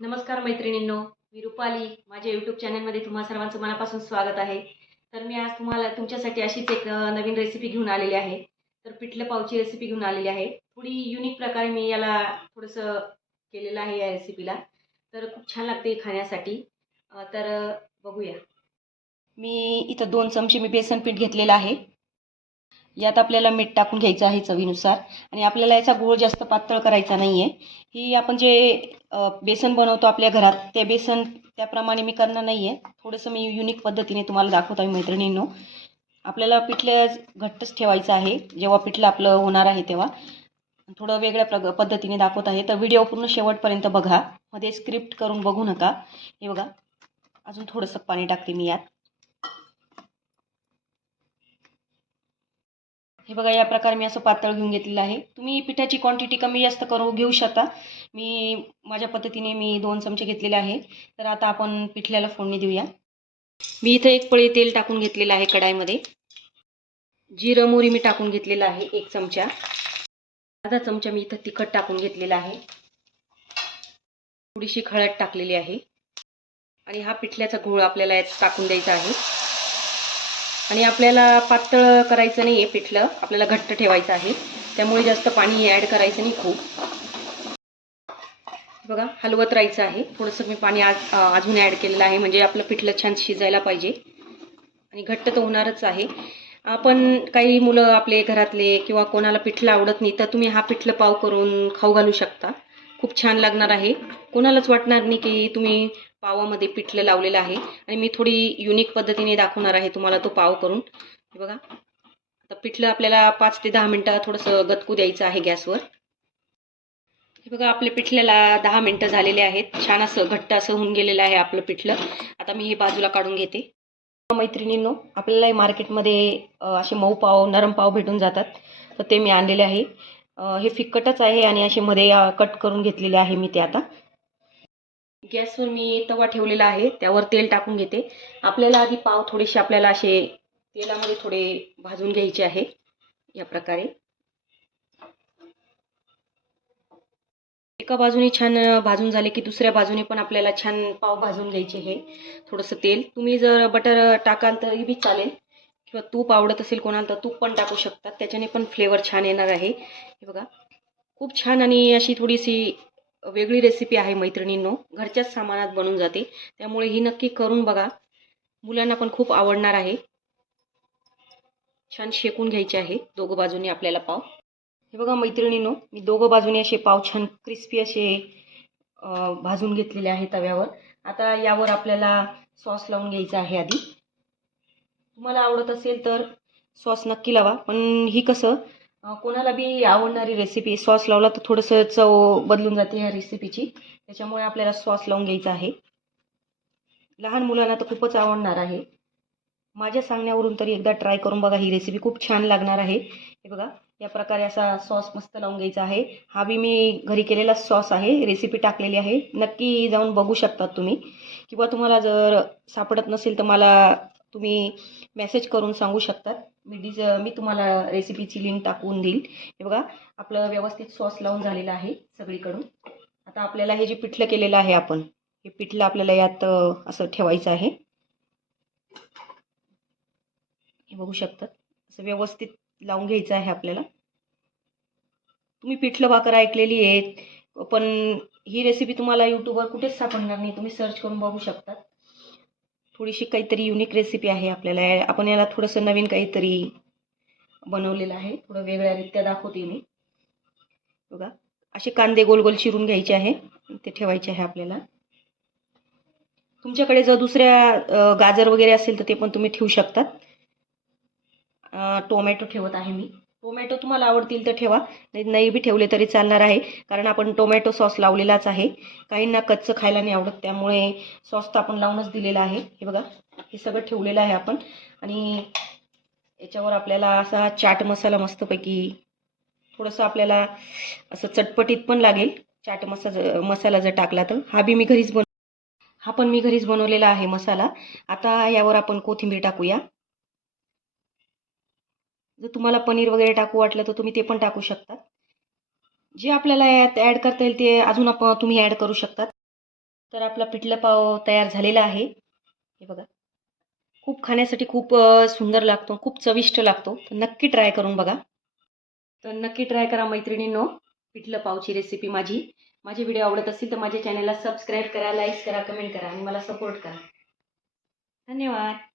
नमस्कार मैत्रिणींनो मी रुपाली. माझ्या यूट्यूब चॅनलमध्ये तुम्हा सर्वांचं मनापासून स्वागत आहे. तर मी आज तुम्हाला तुमच्यासाठी अशीच एक नवीन रेसिपी घेऊन आलेली आहे. तर पिठलं पावची रेसिपी घेऊन आलेली आहे. थोडी युनिक प्रकारे मी याला थोडंसं केलेलं आहे या रेसिपीला तर खूप छान लागते खाण्यासाठी. तर बघूया. मी इथं दोन चमचे मी बेसन पीठ घेतलेलं आहे. यात आपल्याला मीठ टाकून घ्यायचं आहे चवीनुसार. आणि आपल्याला याचा गोळ जास्त पातळ करायचा नाही आहे ही आपण जे बेसन बनवतो आपल्या घरात. ते बेसन त्याप्रमाणे मी करणार नाही आहे थोडंसं मी युनिक पद्धतीने तुम्हाला दाखवत आहे मैत्रिणींनो. आपल्याला पिठलं घट्टच ठेवायचं आहे. जेव्हा पिठलं आपलं होणार आहे तेव्हा. थोडं वेगळ्या प्रग पद्धतीने दाखवत आहे. तर व्हिडिओ पूर्ण शेवटपर्यंत बघा. मध्ये स्क्रिप्ट करून बघू नका. हे बघा. अजून थोडंसं पाणी टाकते मी यात. हे बघा या प्रकारे मी असं पातळ घेऊन घेतलेलं आहे. तुम्ही पिठाची क्वांटिटी कमी जास्त करू घेऊ शकता. मी माझ्या पद्धतीने मी दोन चमचे घेतलेले आहे. तर आता आपण पिठल्याला फोडणी देऊया. मी इथं एक पळी तेल टाकून घेतलेलं आहे कढाईमध्ये. जिरं मोहरी मी टाकून घेतलेलं आहे एक चमचा. अर्धा चमचा मी इथं तिखट टाकून घेतलेला आहे. थोडीशी हळद टाकलेली आहे. आणि हा पिठल्याचा घोळ आपल्याला यात टाकून द्यायचा आहे. आणि आपल्याला पातळ करायचं नाही आहे पिठलं. आपल्याला घट्ट ठेवायचं आहे. त्यामुळे जास्त पाणी ॲड करायचं नाही खूप. बघा हलवत राहायचं आहे. थोडंसं मी पाणी आज अजून ॲड केलेलं आहे. म्हणजे आपलं पिठलं छान शिजायला पाहिजे. आणि घट्ट तर होणारच आहे. आपण काही मुलं आपले घरातले किंवा कोणाला पिठलं आवडत नाही तर तुम्ही हा पिठलं पाव करून खाऊ घालू शकता. खूप छान लागणार आहे. कोणालाच वाटणार नाही की तुम्ही पावामध्ये पिठलं लावलेलं आहे. आणि मी थोडी युनिक पद्धतीने दाखवणार आहे तुम्हाला तो पाव करून. बघा. आता पिठलं आपल्याला पाच ते दहा मिनटं थोडंसं गतकू द्यायचं आहे गॅसवर. हे बघा आपल्या पिठल्याला दहा मिनटं झालेले आहेत. छान असं घट्ट असं होऊन गेलेलं आहे आपलं पिठलं. आता मी हे बाजूला काढून घेते. मैत्रिणींनो आपल्याला मार्केटमध्ये असे मऊ पाव नरम पाव भेटून जातात. तर ते मी आणलेले आहे. हे फिक्कटच आहे आणि असे मध्ये कट करून घेतलेले आहे मी ते आता. गॅसवर मी तवा ठेवलेला आहे त्यावर तेल टाकून घेते. आपल्याला आधी पाव थोडेसे आपल्याला असे तेलामध्ये थोडे भाजून घ्यायचे आहे या प्रकारे. एका बाजूने छान भाजून झाले की दुसऱ्या बाजूने पण आपल्याला छान पाव भाजून घ्यायचे हे थोडंसं तेल. तुम्ही जर बटर टाकाल तरी बी चालेल किंवा तूप आवडत असेल कोणाला तर तूप पण टाकू शकतात त्याच्याने पण फ्लेवर छान येणार आहे. हे बघा खूप छान आणि अशी थोडीशी वेगळी रेसिपी आहे मैत्रिणींनो. घरच्याच सामानात बनून जाते. त्यामुळे ही नक्की करून बघा. मुलांना पण खूप आवडणार आहे. छान शेकून घ्यायचे आहे दोघं बाजूने आपल्याला पाव. हे बघा मैत्रिणींनो मी दोघं बाजूने असे पाव छान क्रिस्पी असे भाजून घेतलेले आहे तव्यावर. आता यावर आपल्याला सॉस लावून घ्यायचा आहे आधी. तुम्हाला आवडत असेल तर सॉस नक्की लावा. पण ही कसं कोणाला बी आवडणारी रेसिपी सॉस लावला तर थोडंसं चव बदलून जाते ह्या रेसिपीची त्याच्यामुळे आपल्याला सॉस लावून घ्यायचा आहे. लहान मुलांना तर खूपच आवडणार आहे. माझ्या सांगण्यावरून तरी एकदा ट्राय करून बघा ही रेसिपी खूप छान लागणार आहे. हे बघा या प्रकारे असा सॉस मस्त लावून घ्यायचा आहे. हा बी मी घरी केलेला सॉस आहे. रेसिपी टाकलेली आहे. नक्की जाऊन बघू शकतात तुम्ही. किंवा तुम्हाला जर सापडत नसेल तर मला तुम्ही मेसेज करून सांगू शकतात. मी डिज मी तुम्हाला रेसिपीची लिंक टाकून देईल. हे बघा आपलं व्यवस्थित सॉस लावून झालेलं आहे सगळीकडून. आता आपल्याला हे जे पिठलं केलेलं आहे आपण हे पिठलं आपल्याला यात असं ठेवायचं आहे. हे बघू शकतात. असं व्यवस्थित लावून घ्यायचं आहे आपल्याला. तुम्ही पिठलं भाकर ऐकलेली आहे पण ही रेसिपी तुम्हाला यूट्यूबवर कुठेच सापडणार नाही. तुम्ही सर्च करून बघू शकतात. थोडीशी काहीतरी युनिक रेसिपी आहे आपल्याला. आपण याला थोडंसं नवीन काहीतरी बनवलेलं आहे. थोडं वेगळ्या रित्या दाखवते मी. बघा असे कांदे गोल गोल चिरून घ्यायचे आहे. ते ठेवायचे आहे आपल्याला. तुमच्याकडे जर दुसऱ्या गाजर वगैरे असेल तर ते पण तुम्ही ठेवू शकतात. टोमॅटो ठेवत आहे मी. टोमॅटो तुम्हाला आवडतील तर ठेवा. नाही नाही बी ठेवले तरी चालणार आहे. कारण आपण टोमॅटो सॉस लावलेलाच आहे. काहींना कच्चं खायला नाही आवडत. त्यामुळे सॉस तर आपण लावूनच दिलेला आहे. हे बघा हे सगळं ठेवलेलं आहे आपण. आणि याच्यावर आपल्याला असा चाट मसाला मस्तपैकी थोडंसं आपल्याला असं चटपटीत पण लागेल. चाट मसा मसाला जर टाकला तर. हा बी मी घरीच बन हा पण मी घरीच बनवलेला आहे मसाला. आता यावर आपण कोथिंबीर टाकूया. जर तुम्हाला पनीर वगैरे टाकू वाटलं तर तुम्ही ते पण टाकू शकता. जे आपल्याला यात ॲड करता येईल ते अजून आपण तुम्ही ॲड करू शकतात तर आपला पिठलं पाव तयार झालेला आहे. हे बघा. खूप खाण्यासाठी खूप सुंदर लागतो. खूप चविष्ट लागतो. तर नक्की ट्राय करून बघा. तर नक्की ट्राय करा मैत्रिणींनो. पिठलं पावची रेसिपी माझी. माझे व्हिडिओ आवडत असतील तर माझ्या चॅनलला सबस्क्राईब करा लाईक करा कमेंट करा आणि मला सपोर्ट करा. धन्यवाद.